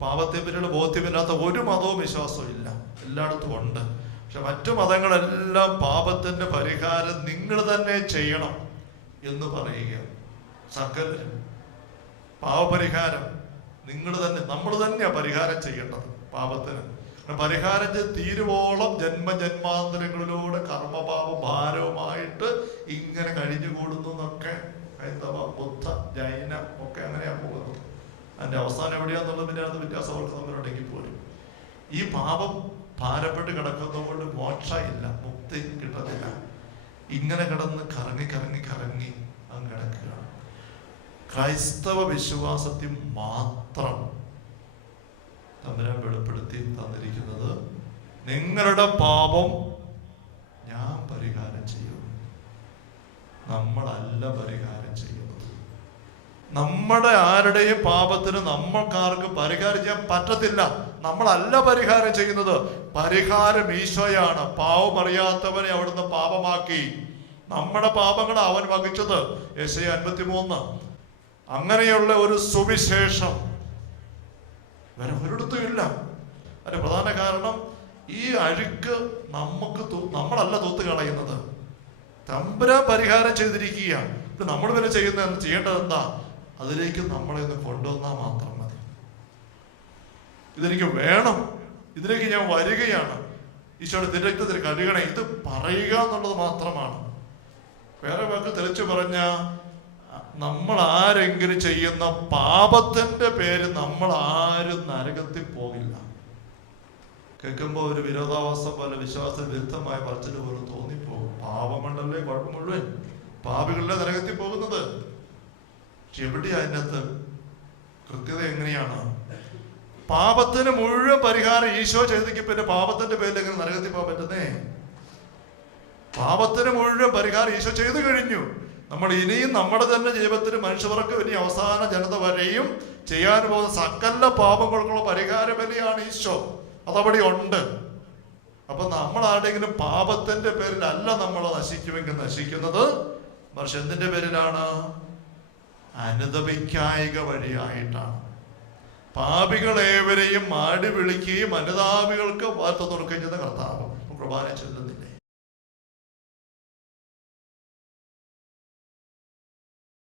പാപത്തെ പിന്നീട് ബോധ്യമില്ലാത്ത ഒരു മതവും വിശ്വാസവും ഇല്ല. എല്ലായിടത്തും ഉണ്ട്. പക്ഷെ മറ്റു മതങ്ങളെല്ലാം പാപത്തിന്റെ പരിഹാരം നിങ്ങൾ തന്നെ ചെയ്യണം എന്ന് പറയുക. സകലരും പാപപരിഹാരം നിങ്ങൾ തന്നെ നമ്മൾ തന്നെയാ പരിഹാരം ചെയ്യേണ്ടത് പാപത്തിന്. പരിഹാരം ചെയ്ത് തീരുവോളം ജന്മജന്മാന്തരങ്ങളിലൂടെ കർമ്മപാപ ഭാരവുമായിട്ട് ഇങ്ങനെ കഴിഞ്ഞുകൂടുന്നു എന്നൊക്കെ വ്യത്യാസം അവർക്ക് തമ്മിലുണ്ടെങ്കിൽ പോലും ഈ പാപം ഭാരപ്പെട്ട് കിടക്കുന്നതുകൊണ്ട് മോക്ഷ ഇല്ല മുക്തി കിട്ടത്തില്ല. ഇങ്ങനെ കിടന്ന് കറങ്ങി കറങ്ങി കറങ്ങി അങ്ങ് കിടക്കുക ക്രൈസ്തവ വിശ്വാസത്തിൽ മാത്രം തമ്പുരാൻ വെളിപ്പെടുത്തി തന്നിരിക്കുന്നത് നിങ്ങളുടെ പാപം ഞാൻ പരിഹാരം ചെയ്യും. നമ്മളല്ല പരിഹാരം ചെയ്യുന്നത് നമ്മുടെ ആരുടെയും പാപത്തിന് നമ്മൾക്കാർക്ക് പരിഹാരം ചെയ്യാൻ പറ്റത്തില്ല. നമ്മളല്ല പരിഹാരം ചെയ്യുന്നത്. പരിഹാരം ഈശോയാണ്. പാവമറിയാത്തവനെ അവിടുന്ന് പാപമാക്കി. നമ്മുടെ പാപങ്ങൾ അവൻ വഹിച്ചത്. എസ് എ അൻപത്തിമൂന്ന്. അങ്ങനെയുള്ള ഒരു സുവിശേഷം വേറെ ഒരിടത്തും ഇല്ല. അതിന്റെ പ്രധാന കാരണം ഈ അഴുക്ക് നമുക്ക് നമ്മളല്ല തൂത്ത് കളയുന്നത്. തമ്പുര പരിഹാരം ചെയ്തിരിക്കുക നമ്മൾ വരെ ചെയ്യുന്ന ചെയ്യേണ്ടത് എന്താ? അതിലേക്ക് നമ്മളെ ഒന്ന് കൊണ്ടുവന്നാൽ മാത്രം മതി. ഇതെനിക്ക് വേണം. ഇതിലേക്ക് ഞാൻ വരികയാണ്. ഈശോയുടെ തിരക്തത്തിൽ കഴുകണം. ഇത് പറയുക എന്നുള്ളത് മാത്രമാണ്. വേറെ വാക്ക് തെളിച്ചു പറഞ്ഞ നമ്മൾ ആരെങ്കിലും ചെയ്യുന്ന പാപത്തിന്റെ പേര് നമ്മൾ ആരും നരകത്തിൽ പോകില്ല. കേൾക്കുമ്പോൾ ഒരു വിരോധാവസ്ഥ പോലെ വിശ്വാസ വിരുദ്ധമായ പറച്ചിൽ പോലെ തോന്നിപ്പോകും. പാപം കുഴപ്പം മുഴുവൻ? പാപികളുടെ നരകത്തിൽ പോകുന്നത്? പക്ഷെ എവിടെ അതിനകത്ത്? കൃത്യത എങ്ങനെയാണ്? പാപത്തിന് മുഴുവൻ പരിഹാരം ഈശോ ചെയ്തെങ്കിൽ പിന്നെ പാപത്തിന്റെ പേരിൽ എങ്ങനെ നരകത്തിൽ പോകാൻ പറ്റുന്നേ? പാപത്തിന് മുഴുവൻ പരിഹാരം ഈശോ ചെയ്തു കഴിഞ്ഞു. നമ്മൾ ഇനിയും നമ്മുടെ തന്നെ ജീവിതത്തിന് മനുഷ്യർക്ക് ഇനി അവസാന ജനത വരെയും ചെയ്യാൻ പോകുന്ന സകല പാപങ്ങൾക്കുള്ള പരിഹാര ബലിയാണ് ഈശോ. അതവിടെ ഉണ്ട്. അപ്പൊ നമ്മൾ ആരുടെങ്കിലും പാപത്തിന്റെ പേരിലല്ല നമ്മൾ നശിക്കുമെങ്കിൽ നശിക്കുന്നത്? മറിച്ച് എന്തിന്റെ പേരിലാണ്? അനുദപിക്കായിക വഴിയായിട്ടാണ്. പാപികളേവരെയും ആടി വിളിക്കുകയും അനുതാപികൾക്ക് വാർത്ത തുറക്കുകയും ചെയ്ത കർത്താവ്. കുർബാന ചൊല്ലുന്നില്ല